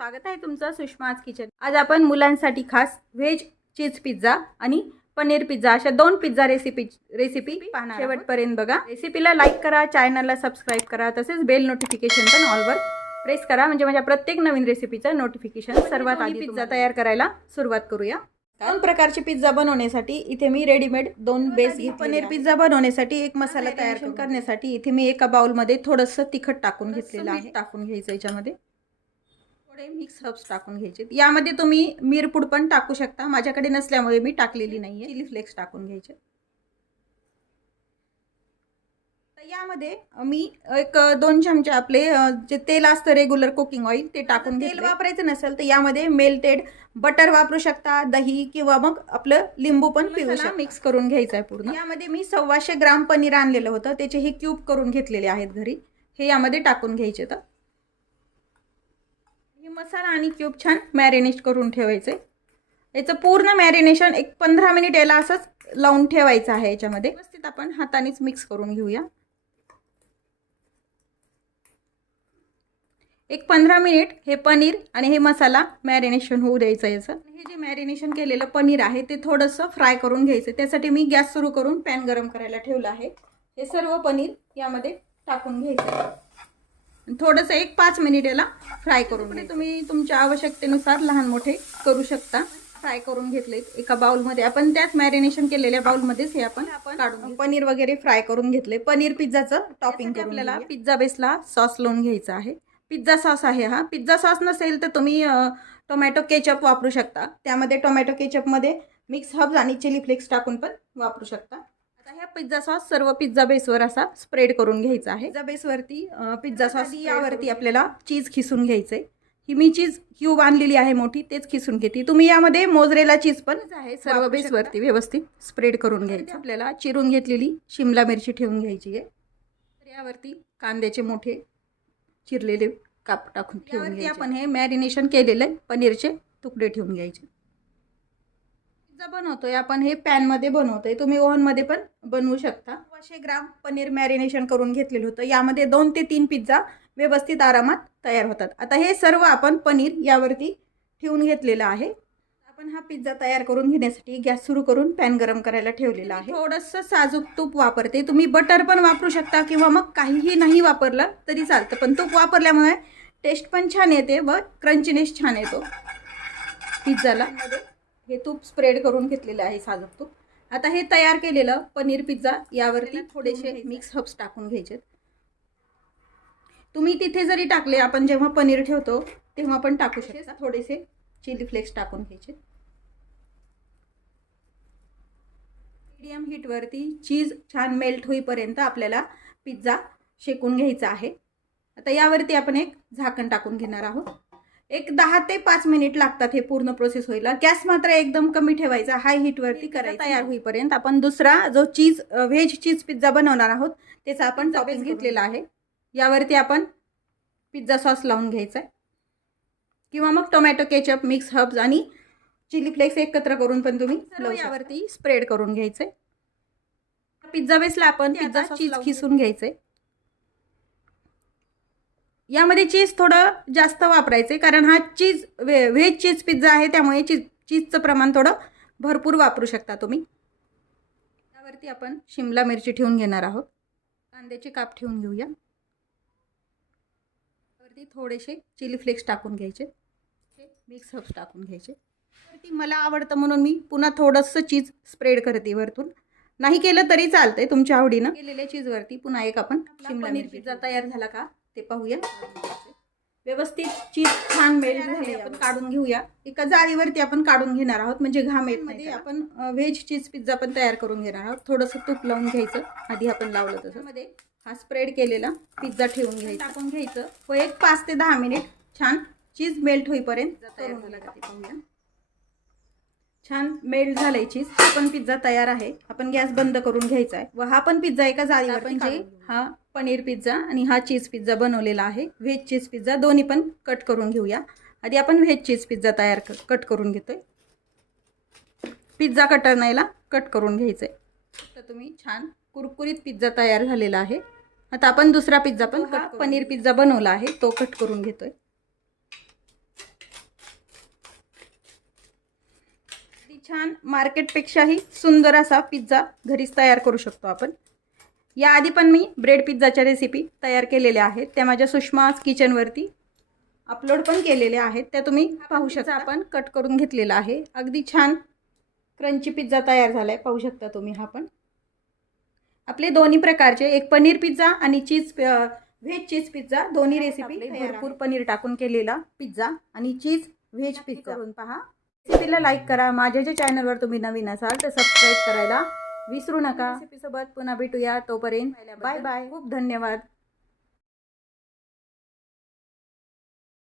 स्वागत आहे तुमचं सुषमाज किचन। आज आपण मुलांसाठी खास व्हेज चीज पिझ्झा आणि पनीर पिझ्झा अशा दोन पिझ्झा रेसिपी पाहणार। शेवटपर्यंत बघा। रेसिपीला लाईक करा, चॅनलला सबस्क्राइब करा, तसेच बेल नोटिफिकेशन पण ऑलवर प्रेस करा म्हणजे माझ्या प्रत्येक नवीन रेसिपीचं नोटिफिकेशन सर्वात आधी पिझ्झा तयार करायला सुरुवात करूया। दोन प्रकारचे पिझ्झा बनवण्यासाठी इथे मी रेडीमेड दोन बेस घेतले। पनीर पिझ्झा बनवण्यासाठी एक मसाला तयार करण्यासाठी इथे मी एका बाउल मध्ये थोडंसं तिखट टाकून घेतलेलं आहे। टाकून घ्यायचं याच्यामध्ये थोडे मिक्स हर्ब्स टाकून घ्यायचे। यामध्ये तुम्ही मिरपूड पण टाकू शकता, माझ्याकडे नसल्यामुळे मी टाकलेली नाहीये। चिली फ्लेक्स टाकून घ्यायचे। यामध्ये मी एक 2 चमचे आपले जे तेल असतं रेग्युलर कुकिंग ऑइल ते टाकून घेतले। तेल वापरायचं नसेल तर यामध्ये मेल्टेड बटर वापरू शकता, दही किंवा मग आपलं लिंबू पण पिळू शकता। मिक्स करून घ्यायचं आहे पूर्ण। यामध्ये मी 125 ग्राम पनीर आणलेलं होतं, त्याचे हे क्यूब करून घेतलेले आहेत घरी, हे यामध्ये टाकून घ्यायचे। तर हे मसाला आणि क्यूब छान मॅरिनेट करून ठेवायचे। याचं पूर्ण मॅरिनेशन एक 15 मिनिट याला असंच लावून ठेवायचं आहे। याच्यामध्ये व्यवस्थित आपण हातानेच मिक्स करून घेऊया। एक 15 मिनिट हे पनीर आणि हे मसाला मॅरिनेशन होऊ द्यायचं याचं। हे जे मॅरिनेशन केलेलं पनीर आहे ते थोडंसं फ्राय करून घ्यायचं। त्यासाठी मी गॅस सुरू करून पॅन गरम करायला ठेवला आहे। हे सर्व पनीर यामध्ये टाकून घ्यायचं। थोडंसं एक 5 मिनिट याला फ्राय करून घ्यायचं। तुम्ही तुमच्या आवश्यकतेनुसार लहान मोठे करू शकता। फ्राय करून घेतले एका बाउलमध्ये, आपण त्याच मॅरिनेशन केलेल्या बाउलमध्येच हे आपण काढून पनीर वगैरे फ्राय करून घेतले। पनीर पिझ्झाचं टॉपिंग करून आपल्याला पिझ्झा बेसला सॉस लावून घ्यायचा आहे। पिझ्झा सॉस आहे हा। पिझ्झा सॉस नसेल तर तुम्ही टोमॅटो केचप वापरू शकता। त्यामध्ये टोमॅटो केचपमध्ये मिक्स हर्ब्स आणि चिली फ्लेक्स टाकून पण वापरू शकता। आता ह्या पिझ्झा सॉस सर्व पिझ्झा बेसवर असा स्प्रेड करून घ्यायचा आहे। पिझ्झा बेसवरती पिझ्झा सॉस यावरती आपल्याला चीज खिसून घ्यायचंय। ही मी चीज क्यूब आणलेली आहे मोठी, तेच खिसून घेते। तुम्ही यामध्ये मोझरेला चीज पण आहे सर्व बेसवरती व्यवस्थित स्प्रेड करून घ्यायचं। आपल्याला चिरून घेतलेली शिमला मिरची ठेवून घ्यायची आहे। यावरती कांद्याचे मोठे चिरलेले काप टाकून ठेवून घ्यायचे। आपण हे मॅरिनेशन केलेले पनीरचे तुकडे ठेवून घ्यायचे। पिझ्झा बनवतोय आपण हे पॅन मध्ये बनवतोय, तुम्ही ओव्हन मध्ये पण बनवू शकता। 100 ग्राम पनीर मॅरिनेशन करून घेतलेलं होतं, यामध्ये 2 ते 3 पिझ्झा व्यवस्थित आरामात तयार होतात। आता हे सर्व आपण पनीर यावरती ठेवून घेतलेलं आहे। आपण हा पिझ्झा तयार करून घेण्यासाठी गॅस सुरू करून पॅन गरम करायला ठेवलेला आहे। थोडंसं साजूक तूप वापरते, तुम्ही बटर पण वापरू शकता किंवा मग काहीही नाही वापरलं तरी चालतं, पण तूप वापरल्यामुळे टेस्ट पण छान येते व क्रंचीनेस छान येतो पिझ्झाला। हे तूप स्प्रेड करून घेतलेलं आहे साजूक तूप। आता हे तयार केलेलं पनीर पिझ्झा यावरती थोडेसे मिक्स हर्ब्स टाकून घ्यायचे। तुम्ही तिथे जरी टाकले, आपण जेव्हा पनीर ठेवतो तेव्हा पण टाकू शकता। थोडेसे चिली फ्लेक्स टाकून घ्यायचे। मीडियम हीट वरती चीज छान मेल्ट होईपर्यंत आपल्याला पिझ्झा शेकून घ्यायचा आहे। आता यावरती आपण एक झाकण टाकून घेणार आहोत। एक 10 ते 5 मिनिट लागतात हे पूर्ण प्रोसेस व्हायला। गॅस मात्र एकदम कमी ठेवायचा, हाय हीट वरती करायचा। तयार होईपर्यंत आपण दुसरा जो व्हेज चीज पिझ्झा बनवणार आहोत त्याचा आपण टॉपिंग घेतलेला आहे। यावरती आपण पिझ्झा सॉस लावून घ्यायचा आहे किंवा मग टोमॅटो केचप, मिक्स हर्ब्स आणि चिली फ्लेक्स एकत्र करून पण तुम्ही यावरती स्प्रेड करून घ्यायचे। पिझ्झा बेसला आपण पिझ्झा चीज खिसून घ्यायचे। यामध्ये चीज थोडं जास्त वापरायचे, कारण हा व्हेज चीज पिझ्झा आहे, त्यामुळे चीजचं प्रमाण थोडं भरपूर वापरू शकता तुम्ही। यावरती आपण शिमला मिरची ठेवून घेणार आहोत। कांद्याचे काप ठेवून घेऊया। यावरती थोडेसे चिली फ्लेक्स टाकून घ्यायचे, मिक्स हर्ब्स टाकून घ्यायचे। वरती मला आवडतं म्हणून मी पुन्हा थोडंसं चीज स्प्रेड करते वरतून, नाही केलं तरी चालतंय तुमच्या आवडीनं। केलेल्या चीजवरती पुन्हा एक आपण शिमला मिरची पिझ्झा तयार झाला का ते पाहूया। व्यवस्थित चीज छान मेल्ट झाले, आपण काढून घेऊया। एका जाळीवरती आपण काढून घेणार आहोत म्हणजे घाम येत नाही। आपण व्हेज चीज पिझ्झा पण तयार करून घेणार आहोत। थोडंसं तूप लावून घ्यायचं, आधी आपण लावलं तसं। मध्ये हा स्प्रेड केलेला पिझ्झा ठेवून घ्यायचा, टाकून घ्यायचं व एक 5 ते 10 मिनिट छान चीज मेल्ट होईपर्यंत करून झाला का ते पाहूया। छान मेल्ट झालंय चीज, आपण पिझ्झा तयार आहे। आपण गॅस बंद करून घ्यायचा आहे व हा पण पिझ्झा एका जाळीवर म्हणजे हा पनीर पिझ्झा आणि हा चीज पिझ्झा बनवलेला आहे। व्हेज चीज पिझ्झा दोन्ही पण कट करून घेऊया। आधी आपण व्हेज चीज पिझ्झा कट करून घेतोय। पिझ्झा कटर नाहीला कट करून घ्यायचंय। तर तुम्ही छान कुरकुरीत पिझ्झा तयार झालेला आहे। आता आपण दुसरा पिझ्झा पण पनीर पिझ्झा बनवला आहे तो कट करून घेतोय। छान मार्केटपेक्षाही सुंदर असा पिझ्झा घरीच तयार करू शकतो आपण. याआधी पण मी ब्रेड पिझ्झाच्या रेसिपी तयार केलेल्या आहेत, त्या माझ्या सुषमा किचनवरती अपलोड पण केलेल्या आहेत, त्या तुम्ही पाहू शकता. आपण कट करून घेतलेला आहे. अगदी छान क्रंची पिझ्झा तयार झाला आहे, पाहू शकता तुम्ही. हा पण आपले दोन्ही प्रकारचे, एक पनीर पिझ्झा आणि व्हेज चीज पिझ्झा, दोन्ही रेसिपी भरपूर पनीर टाकून केलेला पिझ्झा आणि चीज व्हेज पिझ्झा करून पहा. रेसिपीला लाईक करा. माझ्या जे चॅनलवर तुम्ही नवीन असाल तर सबस्क्राईब करायला विसरू नका. रेसिपीसोबत पुन्हा भेटूया. तोपर्यंत बाय बाय. खूप धन्यवाद.